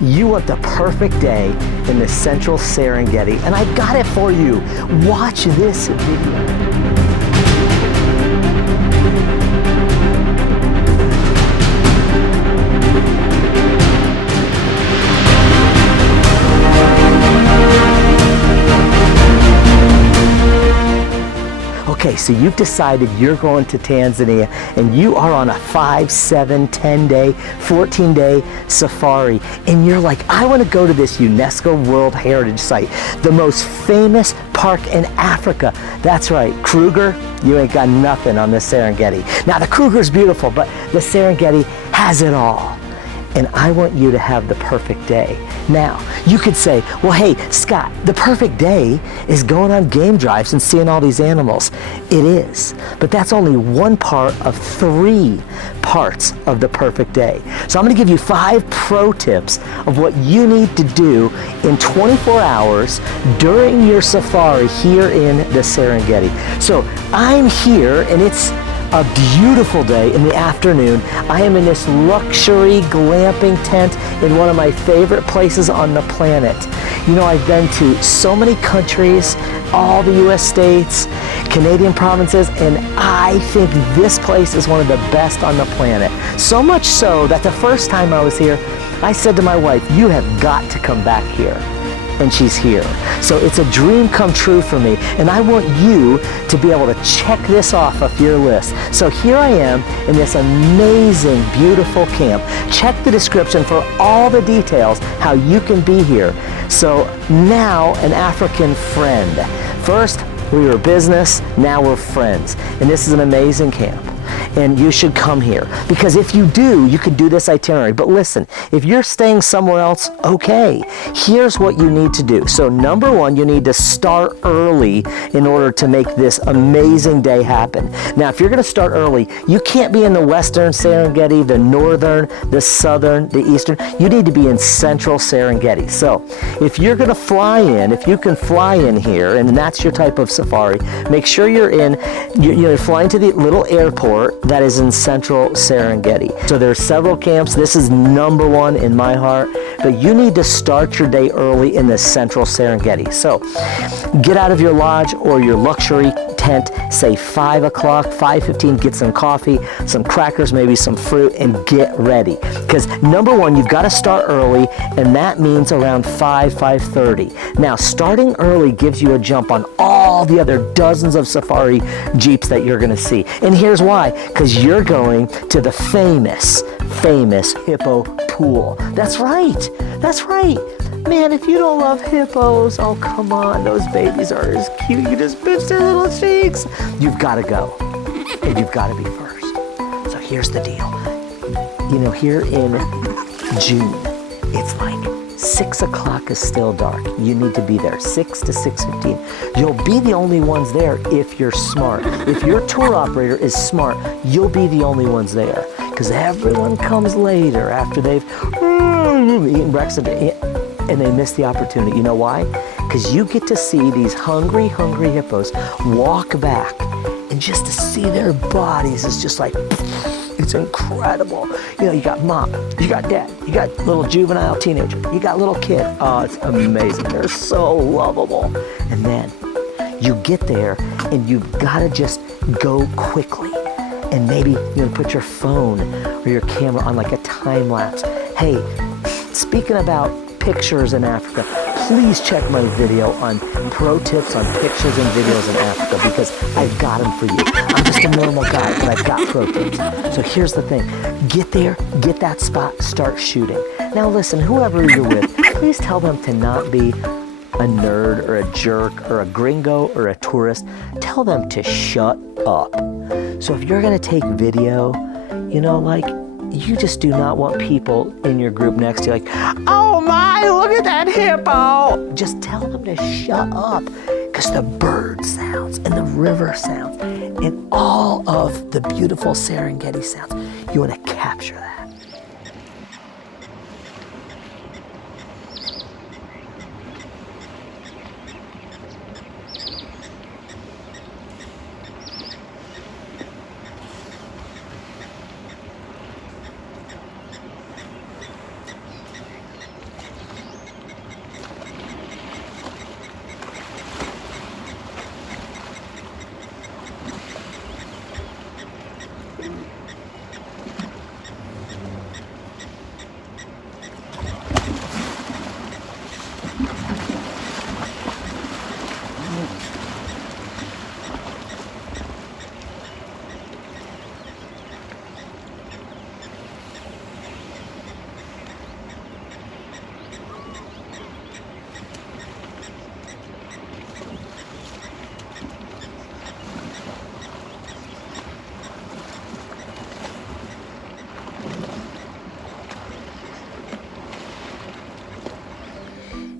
You want the perfect day in the central Serengeti, and I got it for you. Watch this video. Okay, so you've decided you're going to Tanzania and you are on a 5, 7, 10-day, 14-day safari. And you're like, I want to go to this UNESCO World Heritage Site, the most famous park in Africa. That's right, Kruger, you ain't got nothing on the Serengeti. Now the Kruger's beautiful, but the Serengeti has it all. And I want you to have the perfect day. Now, you could say, well, hey, Scott, the perfect day is going on game drives and seeing all these animals. It is, but that's only one part of 3 parts of the perfect day. So I'm gonna give you 5 pro tips of what you need to do in 24 hours during your safari here in the Serengeti. So I'm here and it's a beautiful day in the afternoon. I am in this luxury glamping tent in one of my favorite places on the planet. You know, I've been to so many countries, all the US states, Canadian provinces, and I think this place is one of the best on the planet. So much so that the first time I was here, I said to my wife, you have got to come back here. And she's here. So it's a dream come true for me, and I want you to be able to check this off of your list. So here I am in this amazing, beautiful camp. Check the description for all the details how you can be here. So now an African friend. First we were business, now we're friends. And this is an amazing camp. And you should come here, because if you do, you can do this itinerary. But listen, if you're staying somewhere else, okay, here's what you need to do. So number 1, you need to start early in order to make this amazing day happen. Now, if you're going to start early, you can't be in the western Serengeti, the northern, the southern, the eastern. You need to be in central Serengeti. So if you're going to fly in, if you can fly in here, and that's your type of safari, make sure you're flying to the little airport that is in central Serengeti. So there are several camps. This is number 1 in my heart, but you need to start your day early in the central Serengeti. So get out of your lodge or your luxury tent, say 5 o'clock, 5:15, get some coffee, some crackers, maybe some fruit, and get ready. Because number 1, you've got to start early, and that means around 5:30. Now, starting early gives you a jump on all the other dozens of safari jeeps that you're going to see. And here's why, because you're going to the famous hippo pool. That's right. Man, if you don't love hippos, oh come on, those babies are as cute. You just pinch their little cheeks. You've got to go, and you've got to be first. So here's the deal. You know, here in June, it's like 6 o'clock is still dark. You need to be there 6 to 6:15. You'll be the only ones there if you're smart. If your tour operator is smart, you'll be the only ones there, because everyone comes later after they've eaten breakfast and they miss the opportunity. You know why? Because you get to see these hungry hippos walk back, and just to see their bodies is just like, it's incredible. You know, you got mom, you got dad, you got little juvenile teenager, you got little kid. Oh, it's amazing. They're so lovable. And then you get there and you've got to just go quickly. And maybe put your phone or your camera on like a time lapse. Hey, speaking about pictures in Africa, please check my video on pro tips on pictures and videos in Africa, because I've got them for you. I'm just a normal guy, but I've got pro tips. So here's the thing. Get there, get that spot, start shooting. Now listen, whoever you're with, please tell them to not be a nerd or a jerk or a gringo or a tourist. Tell them to shut up. So if you're gonna take video, you just do not want people in your group next to you like, oh my, look at that hippo. Just tell them to shut up, because the bird sounds and the river sounds and all of the beautiful Serengeti sounds, you want to capture that.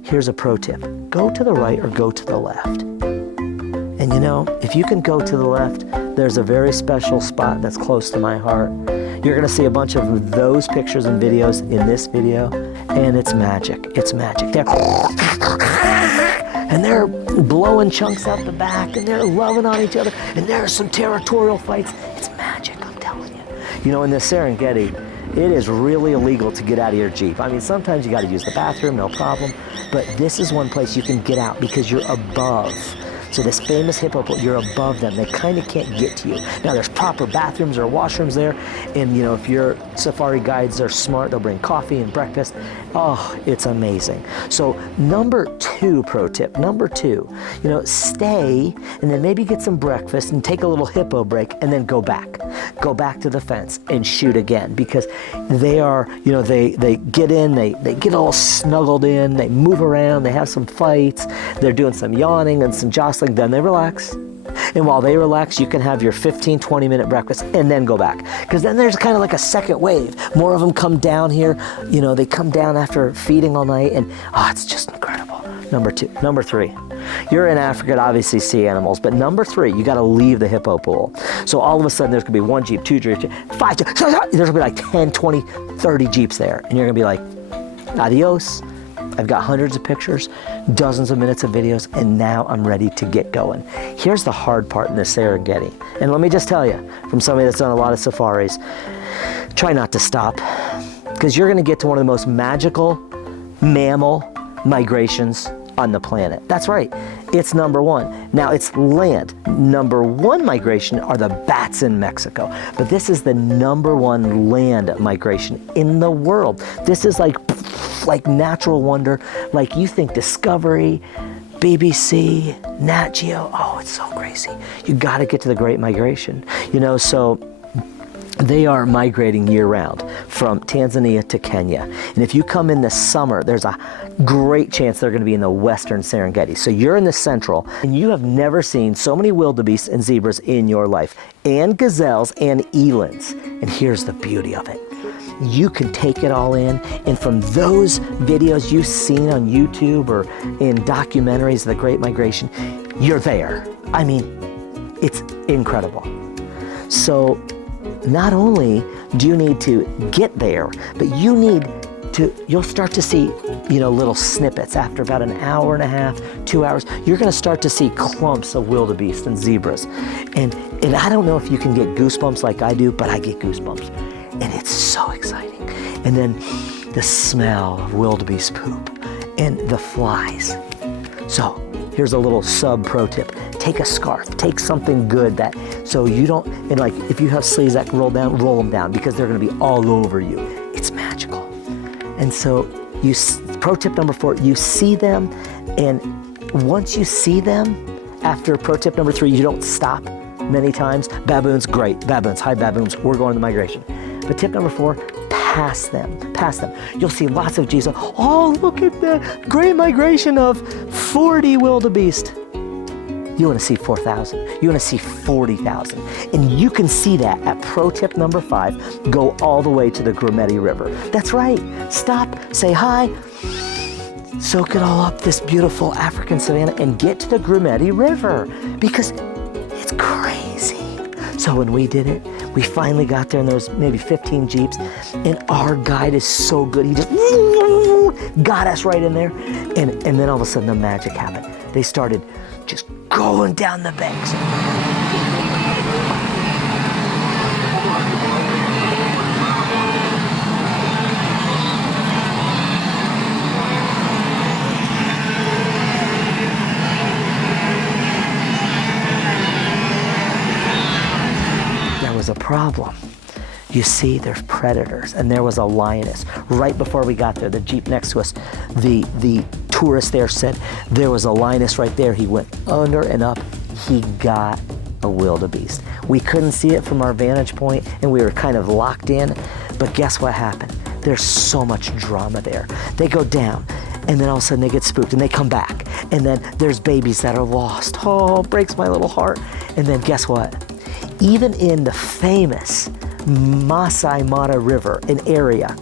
here's a pro tip. Go to the right or go to the left. And you know, if you can go to the left, there's a very special spot that's close to my heart. You're gonna see a bunch of those pictures and videos in this video, and it's magic. It's magic. They're blowing chunks out the back, and they're loving on each other, and there's some territorial fights. It's magic, I'm telling you. You know, in the Serengeti, it is really illegal to get out of your Jeep. I mean, sometimes you gotta use the bathroom, no problem, but this is one place you can get out because you're above. So this famous hippo, you're above them. They kind of can't get to you. Now there's proper bathrooms or washrooms there. And you know, if your safari guides are smart, they'll bring coffee and breakfast. Oh, it's amazing. So number 2 pro tip, number 2, you know, stay and then maybe get some breakfast and take a little hippo break and then go back. Go back to the fence and shoot again, because they are, you know, they get in, they get all snuggled in, they move around, they have some fights, they're doing some yawning and some jostling, then they relax. And while they relax, you can have your 15, 20-minute breakfast and then go back. Because then there's kind of like a second wave. More of them come down here, you know, they come down after feeding all night, and it's just incredible. Number 2. Number 3. You're in Africa to obviously see animals, but number 3, you gotta leave the hippo pool. So all of a sudden there's gonna be 1 Jeep, 2 Jeeps, 5 Jeeps, there's gonna be like 10, 20, 30 Jeeps there. And you're gonna be like, adios. I've got hundreds of pictures, dozens of minutes of videos, and now I'm ready to get going. Here's the hard part in the Serengeti. And let me just tell you, from somebody that's done a lot of safaris, try not to stop, because you're gonna get to one of the most magical mammal migrations on the planet. That's right, it's number 1. Now it's land. Number 1 migration are the bats in Mexico, but this is the number 1 land migration in the world. This is like natural wonder, like you think Discovery, BBC, Nat Geo, oh, it's so crazy. You gotta get to the Great Migration. You know, so they are migrating year-round from Tanzania to Kenya. And if you come in the summer, there's a great chance they're gonna be in the western Serengeti. So you're in the central, and you have never seen so many wildebeests and zebras in your life, and gazelles and elands. And here's the beauty of it. You can take it all in, and from those videos you've seen on YouTube or in documentaries of the Great Migration, you're there. I mean, it's incredible. So not only do you need to get there, but you'll start to see, you know, little snippets after about an hour and a half, 2 hours. You're gonna start to see clumps of wildebeest and zebras. And I don't know if you can get goosebumps like I do, but I get goosebumps. And it's so exciting. And then the smell of wildebeest poop and the flies. So here's a little sub pro tip. Take a scarf, take something good so you don't, and like if you have sleeves that roll down, roll them down, because they're gonna be all over you. It's magical. And so pro tip number 4, you see them, and once you see them, after pro tip number 3, you don't stop many times. Baboons, great, baboons, hi baboons, we're going to migration. But tip number 4, pass them. You'll see lots of G's. Oh, look at the Great Migration of 40 wildebeest. You wanna see 4,000, you wanna see 40,000. And you can see that at pro tip number 5, go all the way to the Grumeti River. That's right, stop, say hi, soak it all up, this beautiful African savanna, and get to the Grumeti River, because it's crazy. So when we did it, we finally got there, and there was maybe 15 Jeeps, and our guide is so good. He just got us right in there, and then all of a sudden the magic happened. They started just going down the banks. A problem. You see, there's predators, and there was a lioness right before we got there. The Jeep next to us, the tourist there said there was a lioness right there. He went under and up. He got a wildebeest. We couldn't see it from our vantage point, and we were kind of locked in, but guess what happened? There's so much drama there. They go down, and then all of a sudden they get spooked, and they come back, and then there's babies that are lost. Oh, it breaks my little heart. And then guess what? Even in the famous Masai Mara River, an area,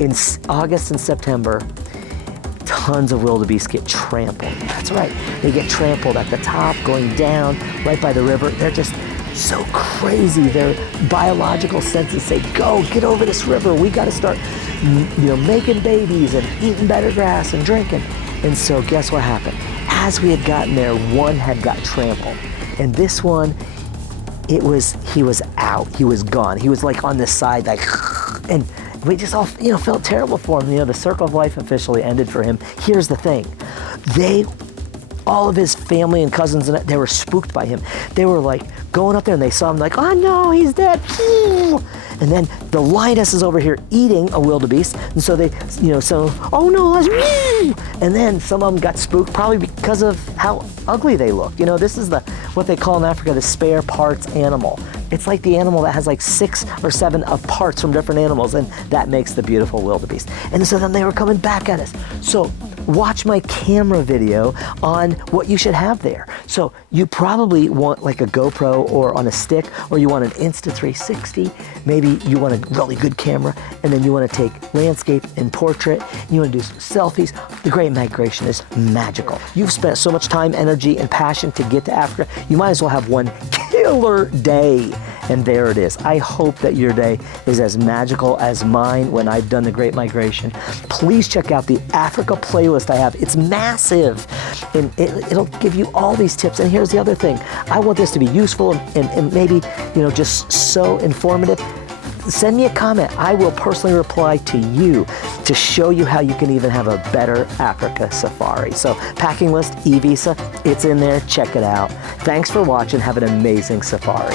in August and September, tons of wildebeest get trampled. That's right, they get trampled at the top, going down, right by the river. They're just so crazy. Their biological senses say, go, get over this river. We got to start, making babies and eating better grass and drinking. And so guess what happened? As we had gotten there, one had got trampled. And this one, he was out. He was gone. He was like on the side, like, and we just all, felt terrible for him. The circle of life officially ended for him. Here's the thing. All of his family and cousins, they were spooked by him. They were like going up there and they saw him like, oh no, he's dead. And then the lioness is over here eating a wildebeest. And so they, oh no, and then some of them got spooked probably because of how ugly they look. This is what they call in Africa the spare parts animal. It's like the animal that has like 6 or 7 of parts from different animals, and that makes the beautiful wildebeest. And so then they were coming back at us. So watch my camera video on what you should have there. So you probably want like a GoPro or on a stick, or you want an Insta360. Maybe you want a really good camera, and then you want to take landscape and portrait. You want to do some selfies. The Great Migration is magical. You've spent so much time, energy, and passion to get to Africa. You might as well have one killer day. And there it is. I hope that your day is as magical as mine when I've done the Great Migration. Please check out the Africa playlist I have. It's massive, and it'll give you all these tips. And here's the other thing. I want this to be useful and maybe, just so informative. Send me a comment. I will personally reply to you to show you how you can even have a better Africa safari. So packing list, e-visa, it's in there. Check it out. Thanks for watching. Have an amazing safari.